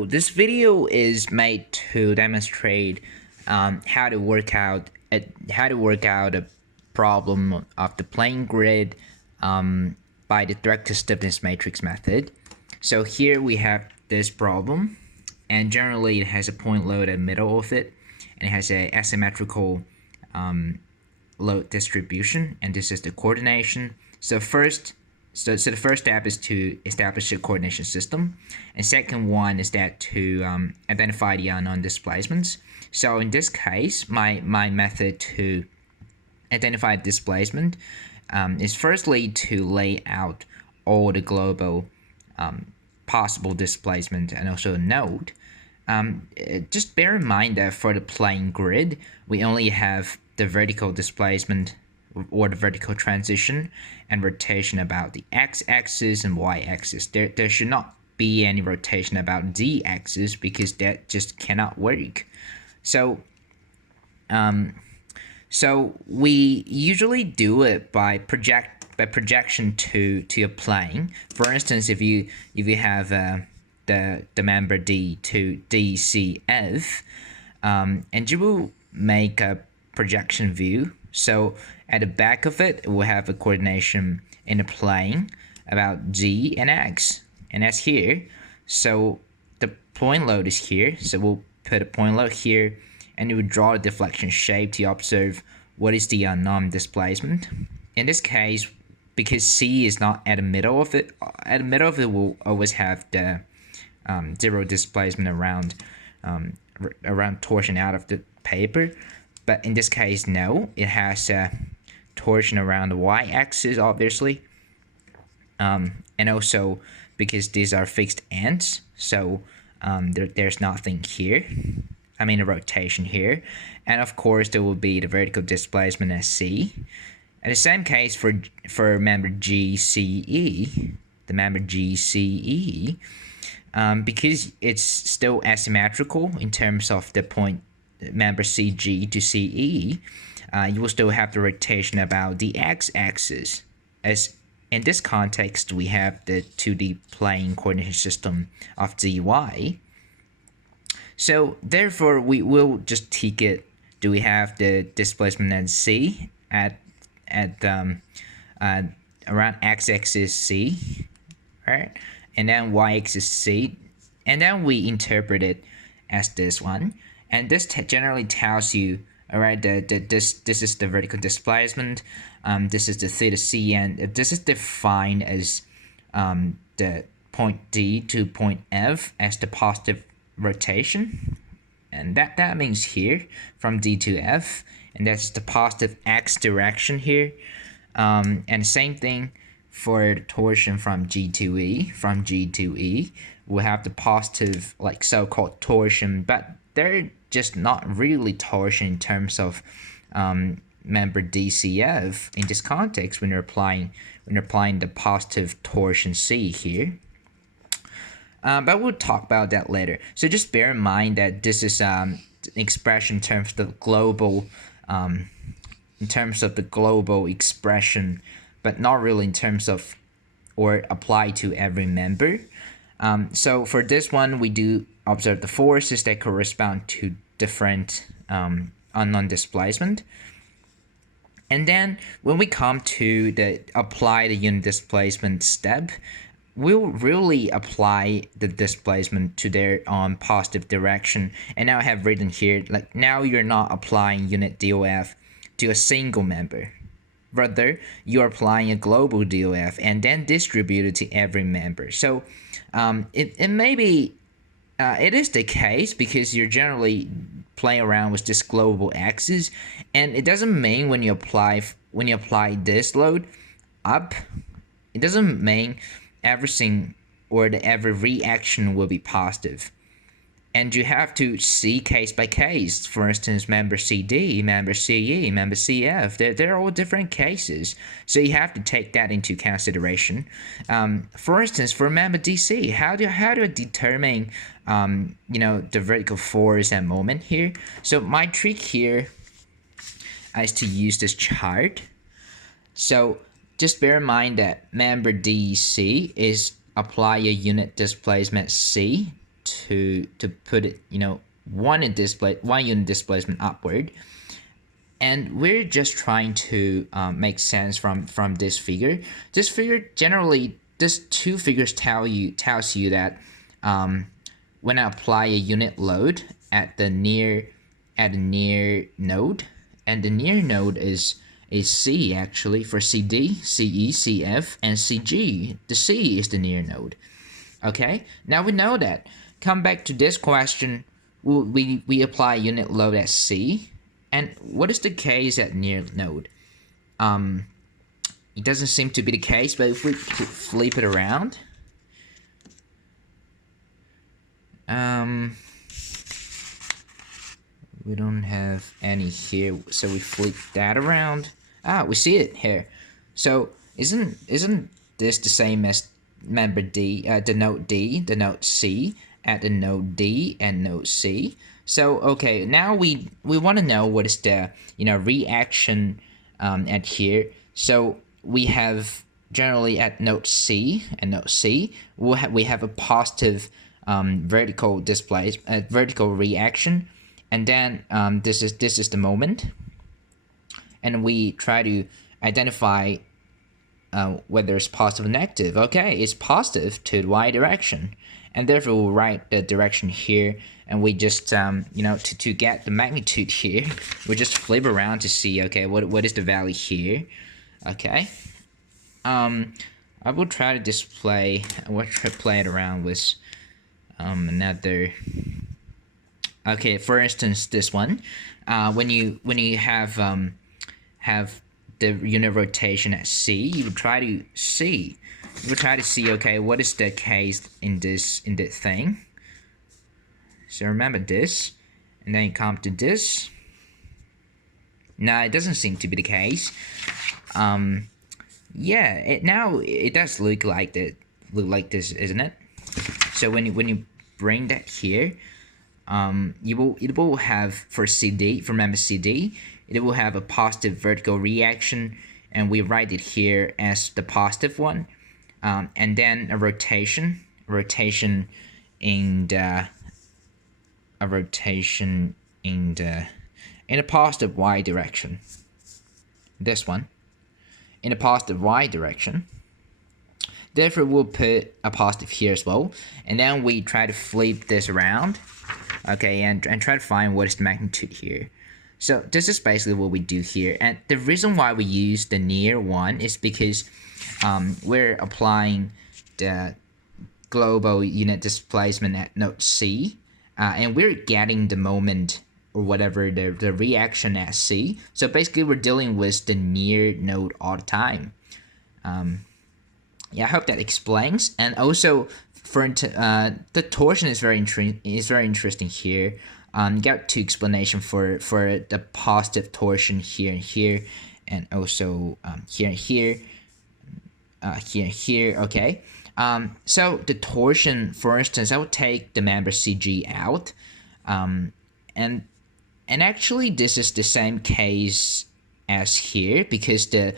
So this video is made to demonstrate how to work out a problem of the plane grid by the directed stiffness matrix method. So here we have this problem, and generally it has a point load in the middle of it, and it has a asymmetrical load distribution, and this is the coordination. So the first step is to establish a coordination system, and second one is that to identify the unknown displacements. So in this case, my method to identify displacement is firstly to lay out all the global possible displacement and also a node. Just bear in mind that for the plane grid, we only have the vertical displacement or the vertical transition and rotation about the x-axis and y-axis. There should not be any rotation about z-axis because that just cannot work. So we usually do it by projection to a plane. For instance, if you have the member D to DCF, and you will make a projection view. So at the back of it, we'll have a coordination in a plane about z and x, and that's here. So the point load is here, so we'll put a point load here, and we will draw a deflection shape to observe what is the unknown displacement. In this case, because C is not at the middle of it, we'll always have the zero displacement around torsion out of the paper. But in this case, no, it has a torsion around the y-axis, obviously, and also because these are fixed ends, so there's nothing here. I mean a rotation here, and of course there will be the vertical displacement as C. And the same case for member GCE, the member GCE, because it's still asymmetrical in terms of the point member CG to CE, you will still have the rotation about the x-axis. As in this context, we have the 2D plane coordination system of ZY. So therefore, we will just take it. Do we have the displacement at C at around x-axis C, right? And then y-axis C, and then we interpret it as this one. And this generally tells you, all right, this is the vertical displacement. This is the theta c, and this is defined as the point D to point F as the positive rotation, and that means here from D to F, and that's the positive x direction here. And same thing for the torsion from G to E. From G to E, we'll have the positive, like so-called torsion, but they're just not really torsion in terms of member DCF in this context when you're applying the positive torsion C here. But we'll talk about that later. So just bear in mind that this is expression in terms of the global expression, but not really in terms of or apply to every member. So for this one, we do observe the forces that correspond to different unknown displacement. And then when we come to the apply the unit displacement step, we'll really apply the displacement to their positive direction. And now I have written here, like now you're not applying unit DOF to a single member. Rather, you're applying a global DOF and then distribute it to every member. So it may be, it is the case because you're generally playing around with this global axis, and it doesn't mean when you apply this load up, it doesn't mean everything or every reaction will be positive. And you have to see case by case. For instance, member CD, member CE, member CF, they're all different cases. So you have to take that into consideration. For instance, for member DC, how do I determine the vertical force and moment here? So my trick here is to use this chart. So just bear in mind that member DC is apply a unit displacement C to put it, one unit displacement upward. And we're just trying to make sense from this figure. This figure generally, these two figures tells you that when I apply a unit load at the near node, and the near node is C actually for CD, CE, CF, and CG. The C is the near node. Okay, now we know that. Come back to this question. We apply unit load at C. And what is the case at near node? It doesn't seem to be the case, but if we flip it around, we don't have any here, so we flip that around. We see it here. So isn't this the same as member D, the node D, the node C at the node D and node C? So okay, now we want to know what is the reaction at here. So we have generally at node C and node C we have a positive vertical reaction, and then this is the moment, and we try to identify whether it's positive or negative. Okay, it's positive to the y direction, and therefore we'll write the direction here, and we just to get the magnitude here, we just flip around to see, okay, what is the value here. Okay, I will try to display, I will try to play it around with another. Okay, for instance, this one, when you have the unit rotation at C, you would try to see. Okay, what is the case in this thing. So remember this, and then you come to this. Now it doesn't seem to be the case. Yeah, it does look like this, isn't it? So when you bring that here, it will have for CD, for member CD, it will have a positive vertical reaction, and we write it here as the positive one, and then a rotation in the in a positive y direction. This one in a positive y direction. Therefore, we'll put a positive here as well, and then we try to flip this around, okay, and try to find what is the magnitude here. So this is basically what we do here, and the reason why we use the near one is because we're applying the global unit displacement at node C, and we're getting the moment or whatever the reaction at C. So basically, we're dealing with the near node all the time. Yeah, I hope that explains. And also, for the torsion is very interesting here. Got two explanation for the positive torsion here and here, and also here and here, here and here. Okay. So the torsion, for instance, I would take the member CG out, and actually this is the same case as here, because the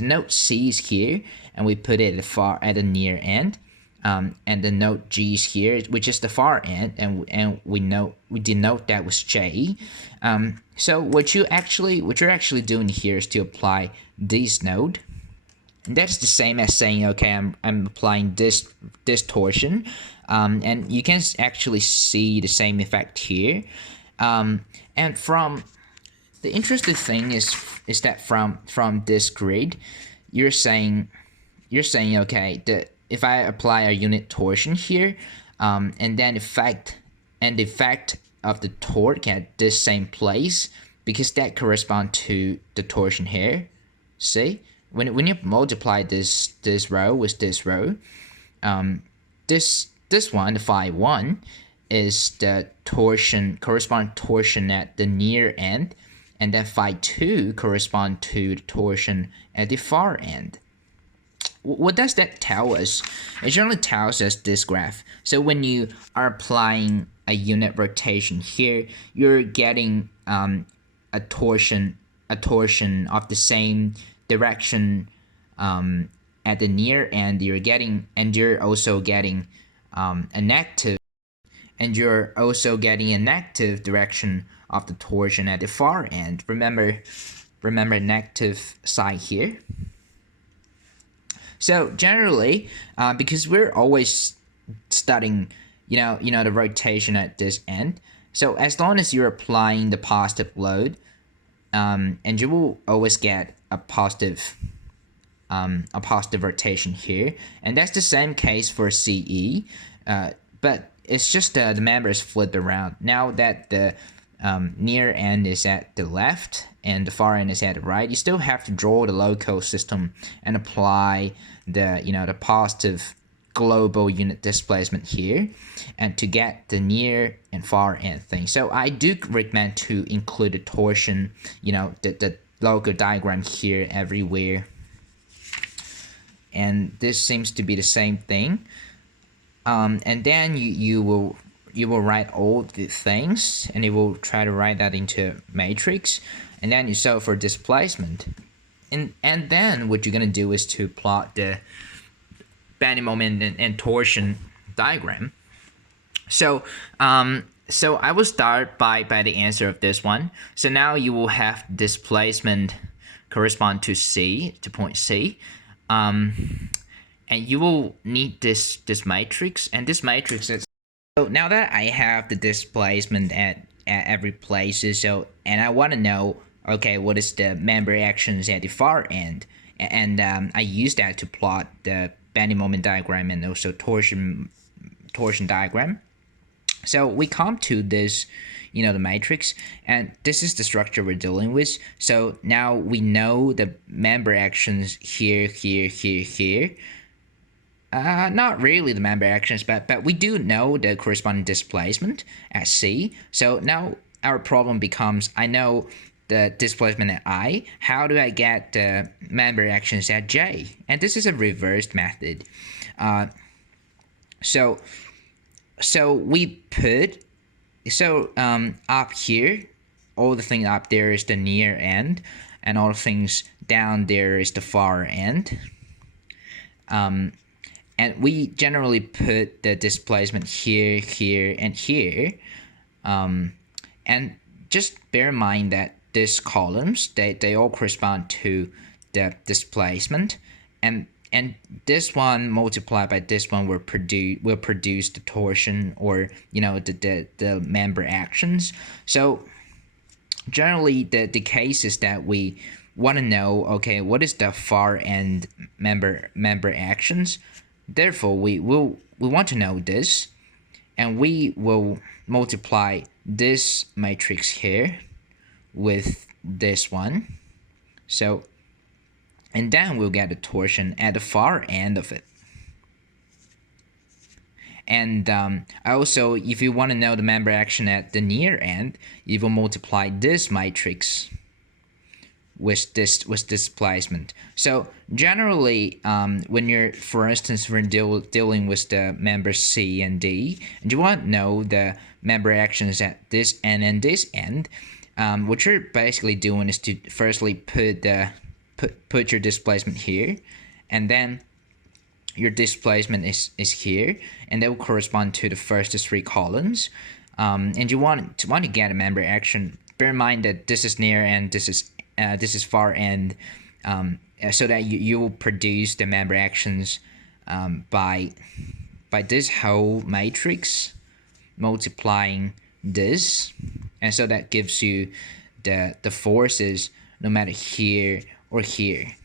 node C is here, and we put it at the near end, and the node G is here, which is the far end, and we denote that with J. So what you're actually doing here is to apply this node. And that's the same as saying, okay, I'm applying this torsion, and you can actually see the same effect here. And from the interesting thing is that from this grid, you're saying okay, that if I apply a unit torsion here, and then the effect of the torque at this same place, because that corresponds to the torsion here. See, when you multiply this row with this row, this one, the phi 1, is the corresponding torsion at the near end, and then phi 2 correspond to the torsion at the far end. What does that tell us? It generally tells us this graph. So when you are applying a unit rotation here, you're getting a torsion of the same direction at the near end. You're also getting a negative and you're also getting a negative direction of the torsion at the far end. Remember negative side here. So generally, because we're always studying, the rotation at this end. So as long as you're applying the positive load, and you will always get a positive rotation here, and that's the same case for CE, but it's just the member is flipped around. Now that the near end is at the left and the far end is at the right, you still have to draw the local system and apply the positive global unit displacement here, and to get the near and far end thing. So I do recommend to include the torsion, the local diagram here everywhere. And this seems to be the same thing. And then you will write all the things, and you will try to write that into matrix, and then you solve for displacement. And then what you're gonna do is to plot the bending moment and torsion diagram. So I will start by the answer of this one. So now you will have displacement correspond to point C. And you will need this matrix, and this matrix is, so now that I have the displacement at every place, and I want to know, okay, what is the member actions at the far end, and I use that to plot the bending moment diagram and also torsion diagram. So we come to this, the matrix, and this is the structure we're dealing with. So now we know the member actions here. Not really the member actions, but we do know the corresponding displacement at C. So now our problem becomes, I know the displacement at I. How do I get the member actions at J? And this is a reversed method. So we put, up here, all the things up there is the near end, and all the things down there is the far end. And we generally put the displacement here, and here. And just bear in mind that these columns, they all correspond to the displacement, and this one multiplied by this one will produce the torsion, or the member actions. So generally the case is that we want to know, okay, what is the far end member actions. Therefore we want to know this, and we will multiply this matrix here with this one. So, and then we'll get a torsion at the far end of it. And also, if you want to know the member action at the near end, you will multiply this matrix with displacement. So generally, when you're, for instance, we're dealing with the members C and D, and you want to know the member actions at this end and this end, what you're basically doing is to firstly put your displacement here, and then your displacement is here, and that will correspond to the first three columns. And you want to get a member action. Bear in mind that this is near and this is far end, so that you will produce the member actions by this whole matrix multiplying this, and so that gives you the forces no matter here or here.